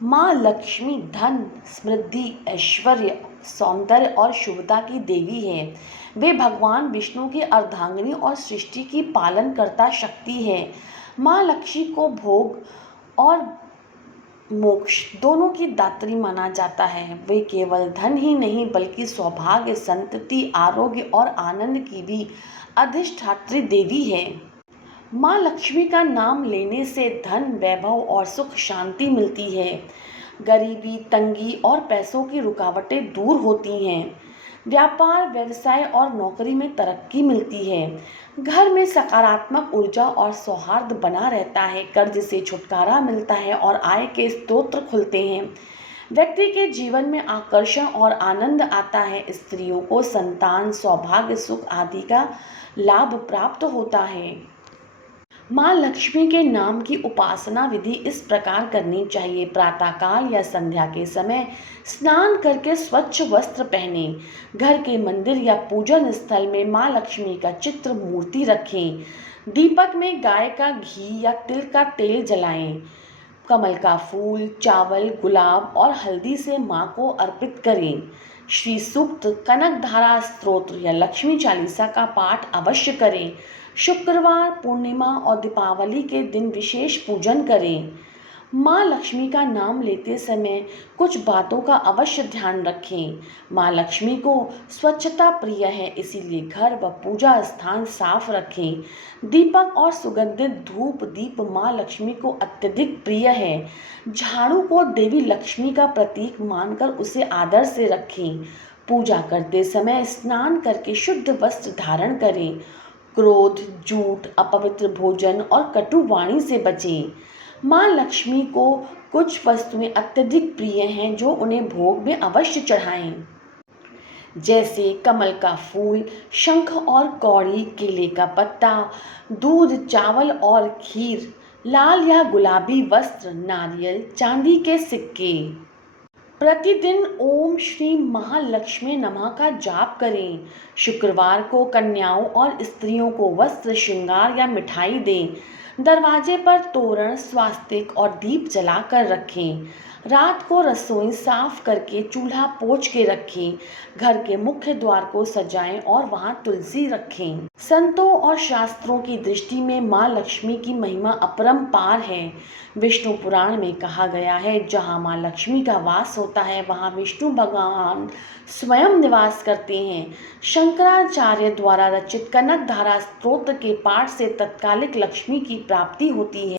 माँ लक्ष्मी धन, समृद्धि, ऐश्वर्य, सौंदर्य और शुभता की देवी है। वे भगवान विष्णु की अर्धांगिनी और सृष्टि की पालनकर्ता शक्ति है। माँ लक्ष्मी को भोग और मोक्ष दोनों की दात्री माना जाता है। वे केवल धन ही नहीं बल्कि सौभाग्य, संतति, आरोग्य और आनंद की भी अधिष्ठात्री देवी है। माँ लक्ष्मी का नाम लेने से धन, वैभव और सुख शांति मिलती है। गरीबी, तंगी और पैसों की रुकावटें दूर होती हैं। व्यापार, व्यवसाय और नौकरी में तरक्की मिलती है। घर में सकारात्मक ऊर्जा और सौहार्द बना रहता है। कर्ज से छुटकारा मिलता है और आय के स्रोत खुलते हैं। व्यक्ति के जीवन में आकर्षण और आनंद आता है। स्त्रियों को संतान, सौभाग्य, सुख आदि का लाभ प्राप्त होता है। माँ लक्ष्मी के नाम की उपासना विधि इस प्रकार करनी चाहिए। प्रातःकाल या संध्या के समय स्नान करके स्वच्छ वस्त्र पहने। घर के मंदिर या पूजन स्थल में माँ लक्ष्मी का चित्र, मूर्ति रखें। दीपक में गाय का घी या तिल का तेल जलाएं। कमल का फूल, चावल, गुलाब और हल्दी से माँ को अर्पित करें। श्री सूक्त, कनकधारा स्तोत्र या लक्ष्मी चालीसा का पाठ अवश्य करें। शुक्रवार, पूर्णिमा और दीपावली के दिन विशेष पूजन करें। माँ लक्ष्मी का नाम लेते समय कुछ बातों का अवश्य ध्यान रखें। माँ लक्ष्मी को स्वच्छता प्रिय है, इसीलिए घर व पूजा स्थान साफ रखें। दीपक और सुगंधित धूप दीप माँ लक्ष्मी को अत्यधिक प्रिय है। झाड़ू को देवी लक्ष्मी का प्रतीक मानकर उसे आदर से रखें। पूजा करते समय स्नान करके शुद्ध वस्त्र धारण करें। क्रोध, झूठ, अपवित्र भोजन और कटु वाणी से बचें। माँ लक्ष्मी को कुछ वस्तुएं अत्यधिक प्रिय हैं जो उन्हें भोग में अवश्य चढ़ाएं, जैसे कमल का फूल, शंख और कौड़ी, केले का पत्ता, दूध, चावल और खीर, लाल या गुलाबी वस्त्र, नारियल, चांदी के सिक्के। प्रतिदिन ओम श्री महालक्ष्मी नमः का जाप करें। शुक्रवार को कन्याओं और स्त्रियों को वस्त्र, श्रृंगार या मिठाई दें। दरवाजे पर तोरण, स्वास्तिक और दीप जलाकर रखें। रात को रसोई साफ करके चूल्हा पोंछ के रखें। घर के मुख्य द्वार को सजाएं और वहां तुलसी रखें। संतों और शास्त्रों की दृष्टि में माँ लक्ष्मी की महिमा अपरंपार है। विष्णु पुराण में कहा गया है, जहाँ माँ लक्ष्मी का वास होता है वहाँ विष्णु भगवान स्वयं निवास करते हैं। शंकराचार्य द्वारा रचित कनकधारा स्तोत्र के पाठ से तत्कालिक लक्ष्मी की प्राप्ति होती है।